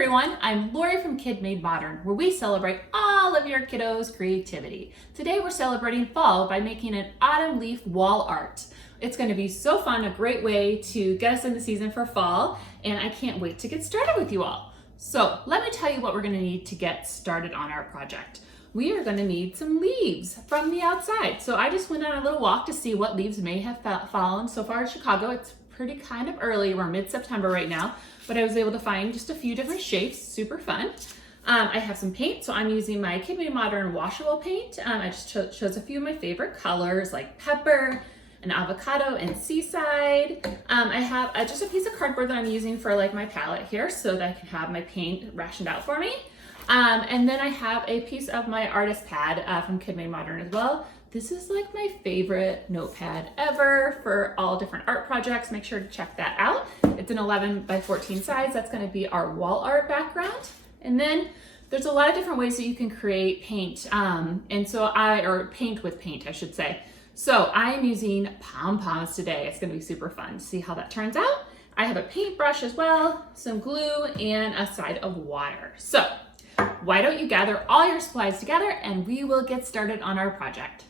everyone, I'm Laurie from KidMadeModern, where we celebrate all of your kiddos' creativity. Today we're celebrating fall by making an autumn leaf wall art. It's going to be so fun, a great way to get us in the season for fall, and I can't wait to get started with you all. So let me tell you what we're going to need to get started on our project. We are going to need some leaves from the outside. So I just went on a little walk to see what leaves may have fallen so far in Chicago. It's pretty kind of early, we're mid-September right now, but I was able to find just a few different shapes, super fun. I have some paint, so I'm using my KidMadeModern Washable paint. I just chose a few of my favorite colors like pepper and avocado and seaside. I have just a piece of cardboard that I'm using for like my palette here so that I can have my paint rationed out for me. And then I have a piece of my artist pad from KidMadeModern as well. This is like my favorite notepad ever for all different art projects. Make sure to check that out. It's an 11 by 14 size. That's going to be our wall art background. And then there's a lot of different ways that you can create paint. Or paint with paint, I should say. So I am using pom-poms today. It's going to be super fun to see how that turns out. I have a paintbrush as well, some glue, and a side of water. So why don't you gather all your supplies together and we will get started on our project.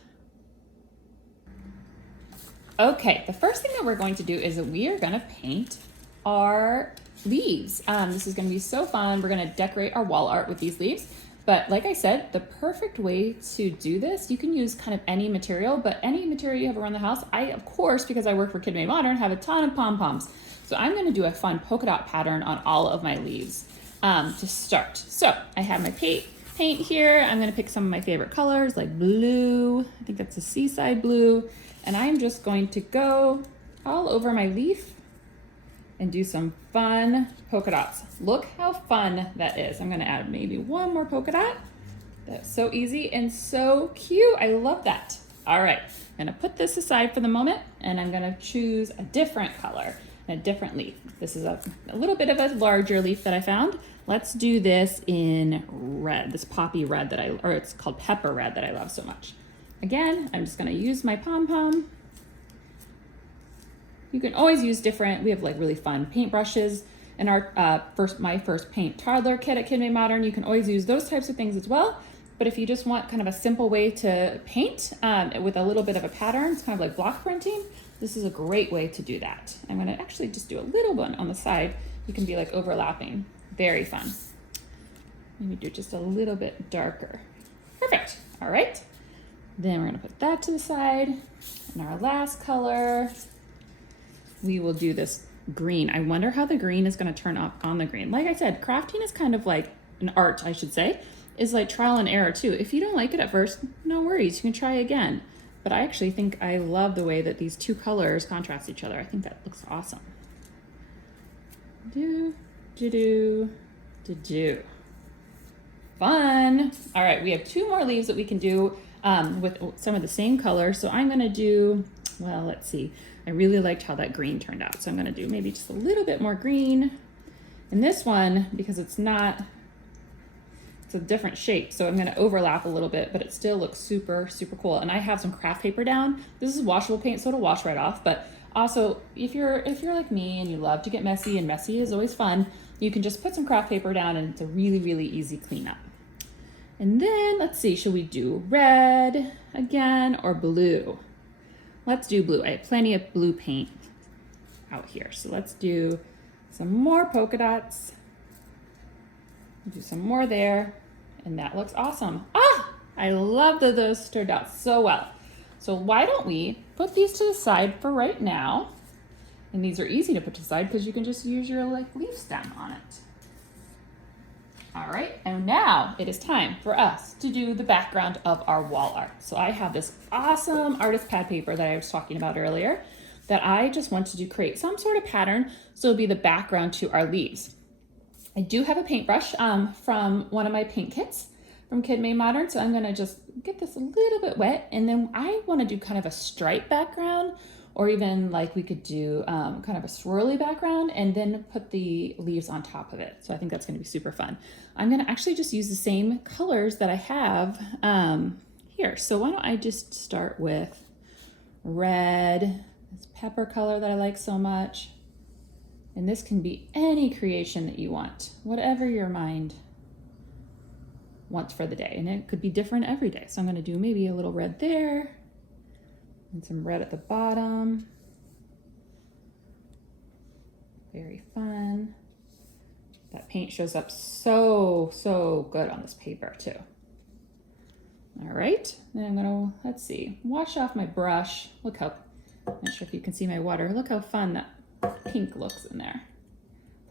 Okay, the first thing that we're going to do is that we are going to paint our leaves. This is going to be so fun. We're going to decorate our wall art with these leaves. But like I said, the perfect way to do this, you can use kind of any material, but any material you have around the house. I, of course, because I work for KidMadeModern, have a ton of pom-poms. So I'm going to do a fun polka dot pattern on all of my leaves to start. So I have my paint here. I'm going to pick some of my favorite colors like blue. I think that's a seaside blue. And I'm just going to go all over my leaf and do some fun polka dots. Look how fun that is. I'm gonna add maybe one more polka dot. That's so easy and so cute. I love that. All right, I'm gonna put this aside for the moment and I'm gonna choose a different color, a different leaf. This is a little bit of a larger leaf that I found. Let's do this in red, this poppy red or it's called pepper red that I love so much. Again, I'm just gonna use my pom-pom. You can always use different, we have like really fun paintbrushes in our my first paint toddler kit at KidMadeModern. You can always use those types of things as well. But if you just want kind of a simple way to paint with a little bit of a pattern, it's kind of like block printing, this is a great way to do that. I'm gonna actually just do a little one on the side. You can be like overlapping, very fun. Maybe do just a little bit darker. Perfect, all right. Then we're gonna put that to the side. And our last color, we will do this green. I wonder how the green is gonna turn up on the green. Like I said, crafting is kind of like an art, I should say, is like trial and error too. If you don't like it at first, no worries, you can try again. But I actually think I love the way that these two colors contrast each other. I think that looks awesome. Fun. All right, we have two more leaves that we can do with some of the same color. So I'm gonna do, well, let's see. I really liked how that green turned out. So I'm gonna do maybe just a little bit more green. And this one, because it's a different shape. So I'm gonna overlap a little bit, but it still looks super, super cool. And I have some craft paper down. This is washable paint, so it'll wash right off. But also, if you're like me and you love to get messy, and messy is always fun, you can just put some craft paper down and it's a really, really easy cleanup. And then let's see, should we do red again or blue? Let's do blue. I have plenty of blue paint out here. So let's do some more polka dots. Do some more there. And that looks awesome. Ah, I love that those turned out so well. So why don't we put these to the side for right now? And these are easy to put to the side because you can just use your like leaf stem on it. All right, and now it is time for us to do the background of our wall art. So I have this awesome artist pad paper that I was talking about earlier that I just wanted to create some sort of pattern so it'll be the background to our leaves. I do have a paintbrush from one of my paint kits from KidMadeModern, so I'm gonna just get this a little bit wet, and then I wanna do kind of a stripe background, or even like we could do kind of a swirly background and then put the leaves on top of it. So I think that's gonna be super fun. I'm gonna actually just use the same colors that I have here. So why don't I just start with red, this pepper color that I like so much. And this can be any creation that you want, whatever your mind wants for the day. And it could be different every day. So I'm gonna do maybe a little red there and some red at the bottom. Very fun. That paint shows up so good on this paper too. All right, then I'm gonna, let's see, wash off my brush. Look how, I'm not sure if you can see my water. Look how fun that pink looks in there.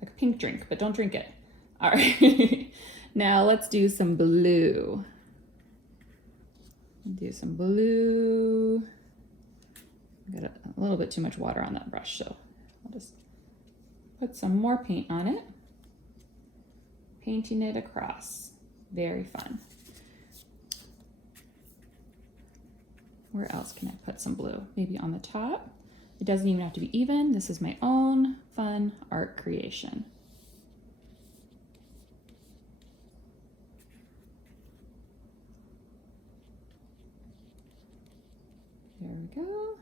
Like a pink drink, but don't drink it. All right, now let's do some blue. Do some blue. I got a little bit too much water on that brush, so I'll just put some more paint on it. Painting it across. Very fun. Where else can I put some blue? Maybe on the top. It doesn't even have to be even. This is my own fun art creation. There we go.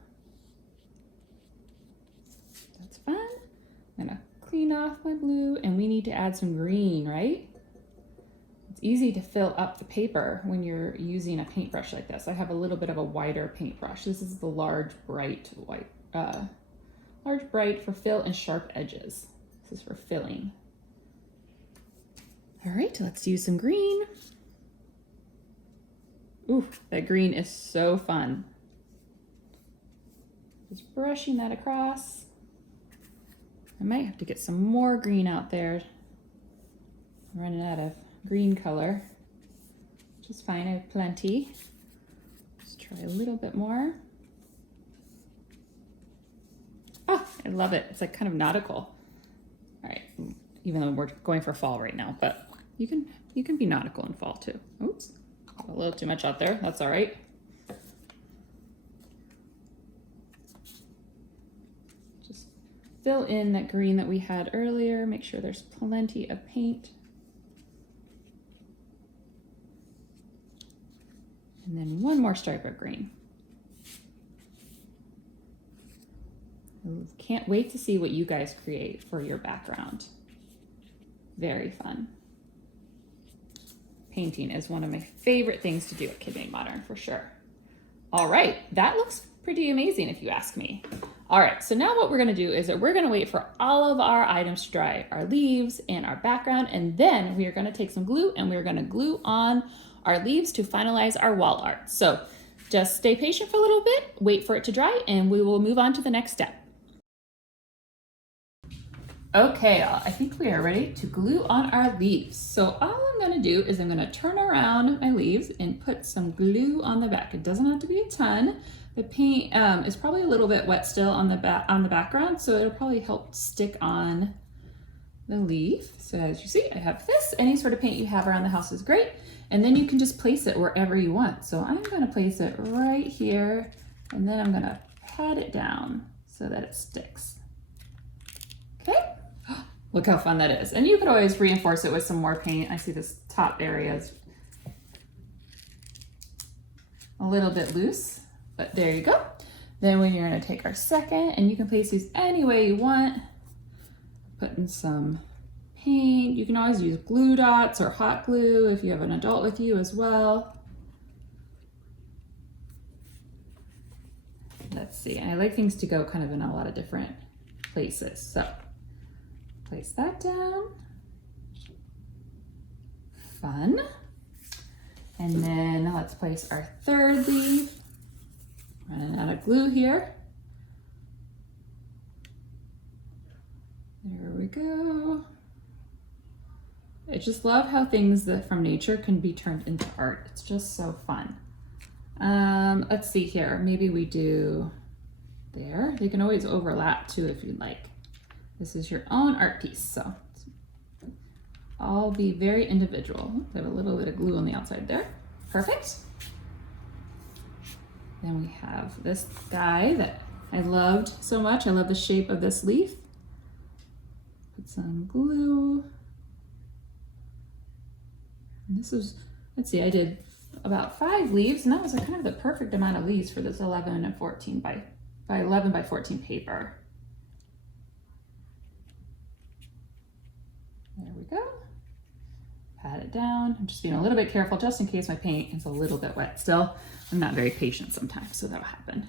That's fun. I'm gonna clean off my blue, and we need to add some green, right? It's easy to fill up the paper when you're using a paintbrush like this. I have a little bit of a wider paintbrush. This is the large, bright white, large, bright for fill and sharp edges. This is for filling. All right, let's use some green. Ooh, that green is so fun. Just brushing that across. I might have to get some more green out there. I'm running out of green color, which is fine, I have plenty. Let's try a little bit more. Oh, I love it. It's like kind of nautical. All right, even though we're going for fall right now, but you can be nautical in fall too. Oops, a little too much out there. That's all right. Just fill in that green that we had earlier. Make sure there's plenty of paint. And then one more stripe of green. Can't wait to see what you guys create for your background. Very fun. Painting is one of my favorite things to do at KidMadeModern for sure. All right, that looks pretty amazing if you ask me. All right, so now what we're gonna do is that we're gonna wait for all of our items to dry, our leaves and our background, and then we are gonna take some glue and we're gonna glue on our leaves to finalize our wall art. So just stay patient for a little bit, wait for it to dry, and we will move on to the next step. Okay, I think we are ready to glue on our leaves. So all I'm gonna do is I'm gonna turn around my leaves and put some glue on the back. It doesn't have to be a ton. The paint is probably a little bit wet still on the background, so it'll probably help stick on the leaf. So as you see, I have this. Any sort of paint you have around the house is great. And then you can just place it wherever you want. So I'm gonna place it right here, and then I'm gonna pat it down so that it sticks. Okay, look how fun that is. And you could always reinforce it with some more paint. I see this top area is a little bit loose, but there you go. Then when you're gonna take our second, and you can place these any way you want, put in some paint. You can always use glue dots or hot glue if you have an adult with you as well. Let's see, I like things to go kind of in a lot of different places. So place that down. Fun. And then let's place our third leaf. Running out of glue here. There we go. I just love how things that from nature can be turned into art. It's just so fun. Let's see here. Maybe we do there. They can always overlap too if you'd like. This is your own art piece, so I'll be very individual. Put a little bit of glue on the outside there. Perfect. Then we have this guy that I loved so much. I love the shape of this leaf. Put some glue. And this is, let's see, I did about 5 leaves, and that was kind of the perfect amount of leaves for this 11 and 14 by 11 by 14 paper. There we go. Pat it down. I'm just being a little bit careful just in case my paint is a little bit wet still. I'm not very patient sometimes, so that'll happen.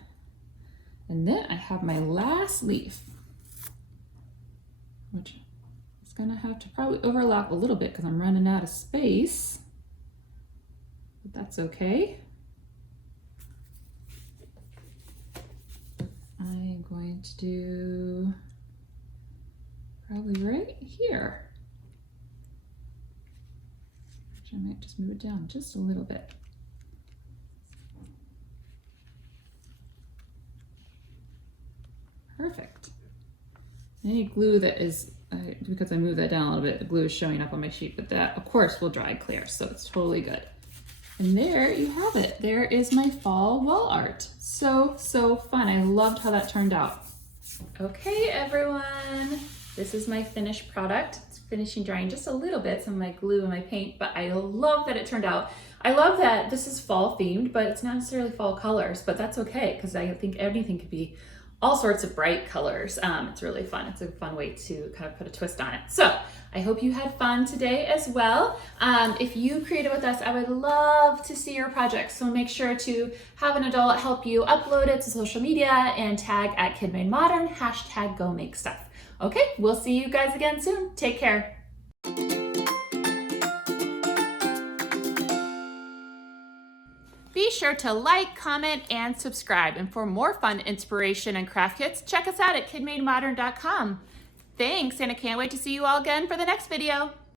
And then I have my last leaf, which is gonna have to probably overlap a little bit because I'm running out of space, but that's okay. I'm going to do probably right here. I might just move it down just a little bit. Perfect. Any glue that is, because I moved that down a little bit, the glue is showing up on my sheet, but that of course will dry clear, so it's totally good. And there you have it. There is my fall wall art. So fun. I loved how that turned out. Okay, everyone. This is my finished product. It's finishing drying just a little bit, some of my glue and my paint, but I love that it turned out. I love that this is fall themed, but it's not necessarily fall colors, but that's okay because I think anything could be all sorts of bright colors. It's really fun. It's a fun way to kind of put a twist on it. So I hope you had fun today as well. If you created with us, I would love to see your projects. So make sure to have an adult help you upload it to social media and tag at KidMadeModern, #GoMakeStuff. Okay, we'll see you guys again soon. Take care. Be sure to like, comment, and subscribe. And for more fun inspiration and craft kits, check us out at KidMadeModern.com. Thanks, and I can't wait to see you all again for the next video.